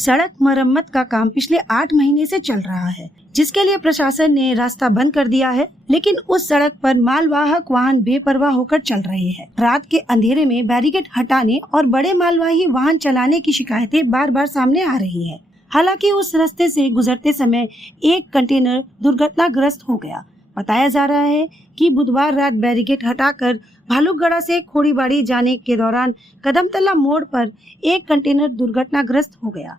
सड़क मरम्मत का काम पिछले 8 महीने से चल रहा है, जिसके लिए प्रशासन ने रास्ता बंद कर दिया है। लेकिन उस सड़क पर मालवाहक वाहन बेपरवाह होकर चल रहे हैं। रात के अंधेरे में बैरिकेड हटाने और बड़े मालवाही वाहन चलाने की शिकायतें बार बार सामने आ रही है। हालांकि उस रास्ते से गुजरते समय एक कंटेनर दुर्घटनाग्रस्त हो गया। बताया जा रहा है कि बुधवार रात बैरिकेड हटाकर भालूगढ़ा से खोड़ीबाड़ी जाने के दौरान कदमतला मोड़ पर एक कंटेनर दुर्घटनाग्रस्त हो गया।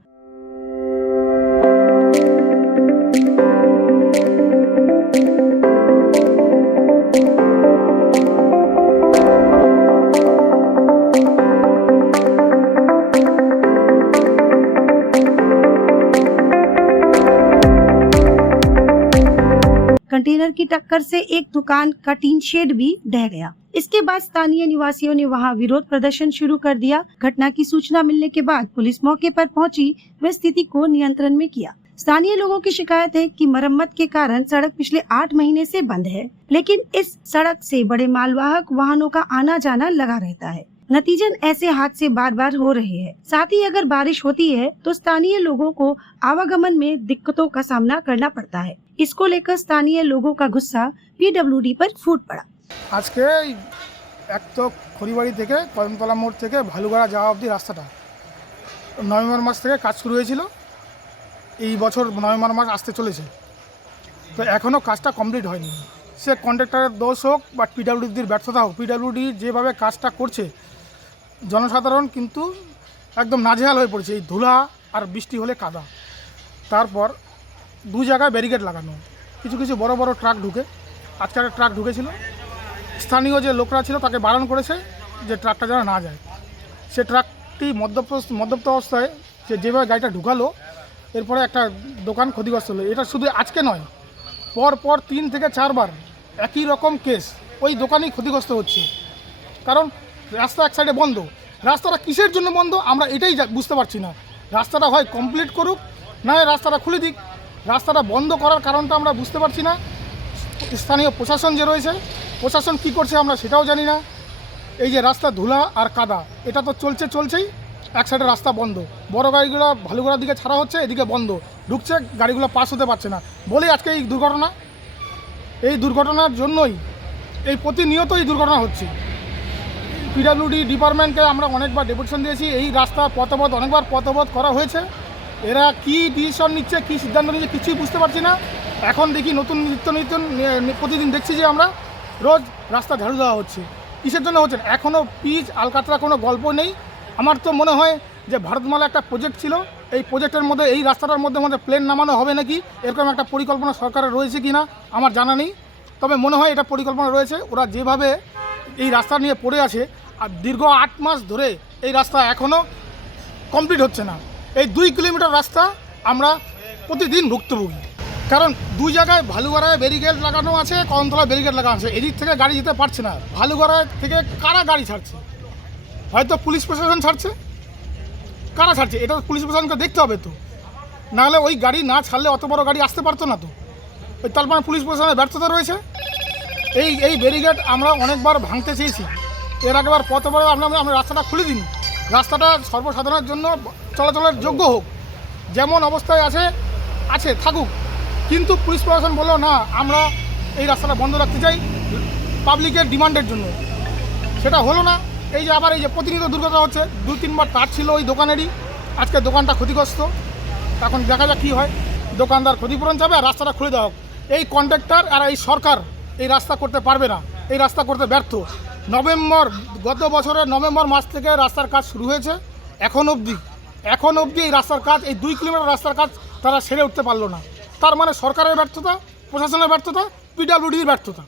कंटेनर की टक्कर से एक दुकान का टीन शेड भी ढह गया। इसके बाद स्थानीय निवासियों ने वहां विरोध प्रदर्शन शुरू कर दिया। घटना की सूचना मिलने के बाद पुलिस मौके पर पहुंची व स्थिति को नियंत्रण में किया। स्थानीय लोगों की शिकायत है कि मरम्मत के कारण सड़क पिछले 8 महीने से बंद है, लेकिन इस सड़क से बड़े मालवाहक वाहनों का आना जाना लगा रहता है। नतीजन ऐसे हादसे बार बार हो रहे हैं। साथ ही अगर बारिश होती है तो स्थानीय लोगों को आवागमन में दिक्कतों का सामना करना पड़ता है। इसको लेकर स्थानीय लोगों का गुस्सा पीडब्ल्यूडी पर फूट पड़ा। आज के एक तो खोड़ीबाड़ी থেকে কদমতলা মোড় থেকে ভালুগড়া যাওয়া অবধি রাস্তাটা নভেম্বর মাস থেকে কাজ শুরু হয়েছিল। এই বছর নভেম্বর মাস আসতে চলেছে, তো এখনও কাজটা কমপ্লিট হয়নি। সে কন্ট্রাক্টরের দোষ হোক বা পিডব্লিউডির ব্যর্থতা হোক, পিডব্লিউডি যেভাবে কাজটা করছে জনসাধারণ কিন্তু একদম নাজেহাল হয়ে পড়েছে। এই ধুলা আর বৃষ্টি হলে কাদা। তারপর দু জায়গায় ব্যারিকেড লাগানো, কিছু কিছু বড় বড় ট্রাক ঢুকে, আজকে একটা ট্রাক ঢুকেছিল। স্থানীয় যে লোকরা ছিল তাকে বারণ করেছে যে ট্রাকটা যেন না যায়। সে ট্রাকটি মদ্যপ অবস্থায় সে যেভাবে গাড়িটা ঢুকালো, এরপরে একটা দোকান ক্ষতিগ্রস্ত হলো। এটা শুধু আজকে নয়, পর 3 থেকে 4 বার একই রকম কেস, ওই দোকানেই ক্ষতিগ্রস্ত হচ্ছে। কারণ রাস্তা এক সাইডে বন্ধ। রাস্তাটা কিসের জন্য বন্ধ আমরা এটাই বুঝতে পারছি না। রাস্তাটা হয় কমপ্লিট করুক, না হয় রাস্তাটা খুলে দিক। রাস্তাটা বন্ধ করার কারণটা আমরা বুঝতে পারছি না। স্থানীয় প্রশাসন যে রয়েছে, প্রশাসন কী করছে আমরা সেটাও জানি না। এই যে রাস্তা ধুলা আর কাদা, এটা তো চলছেই। এক সাইডে রাস্তা বন্ধ, বড় গাড়িগুলো ভালুগড়ার দিকে ছাড়া হচ্ছে, এদিকে বন্ধ ঢুকছে, গাড়িগুলো পাস হতে পারছে না বলেই আজকে এই দুর্ঘটনা। এই দুর্ঘটনার জন্যই এই প্রতিনিয়ত এই দুর্ঘটনা হচ্ছে। পিডব্লিউডি ডিপার্টমেন্টকে আমরা অনেকবার ডেপুটেশন দিয়েছি, এই রাস্তা পথবরোধ অনেকবার পথবরোধ করা হয়েছে। এরা কি ডিসিশন নিচ্ছে, কি সিদ্ধান্ত নিচ্ছে কিছুই বুঝতে পারছি না। এখন দেখি নতুন প্রতিদিন দেখছি যে আমরা রোজ রাস্তা ঝাড়ু দেওয়া হচ্ছে। কিসের জন্য হচ্ছে? এখনও পিচ আলকাতরা কোনো গল্প নেই। আমার তো মনে হয় যে ভারতমালা একটা প্রজেক্ট ছিল, এই প্রজেক্টের মধ্যে এই রাস্তাটার মধ্যে প্লেন নামানো হবে নাকি, এরকম একটা পরিকল্পনা সরকারের রয়েছে কি না আমার জানা নেই। তবে মনে হয় এটা পরিকল্পনা রয়েছে। ওরা যেভাবে এই রাস্তা নিয়ে পড়ে আছে, আর দীর্ঘ 8 মাস ধরে এই রাস্তা এখনও কমপ্লিট হচ্ছে না। এই 2 কিলোমিটার রাস্তা আমরা প্রতিদিন ভুক্তভোগী। কারণ 2 জায়গায় ভালুগড়ায় ব্যারিকেড লাগানো আছে, কদমতলা ব্যারিকেড লাগানো আছে। এদিক থেকে গাড়ি যেতে পারছে না। ভালুগড়ায় থেকে কারা গাড়ি ছাড়ছে? হয়তো পুলিশ প্রশাসন ছাড়ছে। কারা ছাড়ছে এটা পুলিশ প্রশাসনকে দেখতে হবে তো, নাহলে ওই গাড়ি না ছাড়লে অত বড় গাড়ি আসতে পারতো না তো। ওই তার মানে পুলিশ প্রশাসনের ব্যর্থতা রয়েছে। এই ব্যারিকেড আমরা অনেকবার ভাঙতে চেয়েছি। এর আগেবার পথবরোধ আমরা রাস্তাটা খুলে দিন, রাস্তাটা সর্বসাধারণের জন্য চলাচলের যোগ্য হোক। যেমন অবস্থায় আছে থাকুক, কিন্তু পুলিশ প্রশাসন বললো না, আমরা এই রাস্তাটা বন্ধ রাখতে চাই পাবলিকের ডিমান্ডের জন্য। সেটা হলো না। এই যে আবার এই যে প্রতিনিয়ত দুর্ঘটনা হচ্ছে। 2-3 বার তার ছিল ওই দোকানেরই, আজকে দোকানটা ক্ষতিগ্রস্ত। এখন দেখা যাক কী হয়। দোকানদার ক্ষতিপূরণ চাবে আর রাস্তাটা খুলে দেওয়া হোক। এই কন্ট্রাক্টর আর এই সরকার এই রাস্তা করতে পারবে না, এই রাস্তা করতে ব্যর্থ। গত বছরের নভেম্বর মাস থেকে রাস্তার কাজ শুরু হয়েছে, এখন অবধি এই রাস্তার কাজ, এই 2 কিলোমিটার রাস্তার কাজ তারা সেরে উঠতে পারলো না। তার মানে সরকারের ব্যর্থতা, প্রশাসনের ব্যর্থতা, পিডব্লিউডির ব্যর্থতা।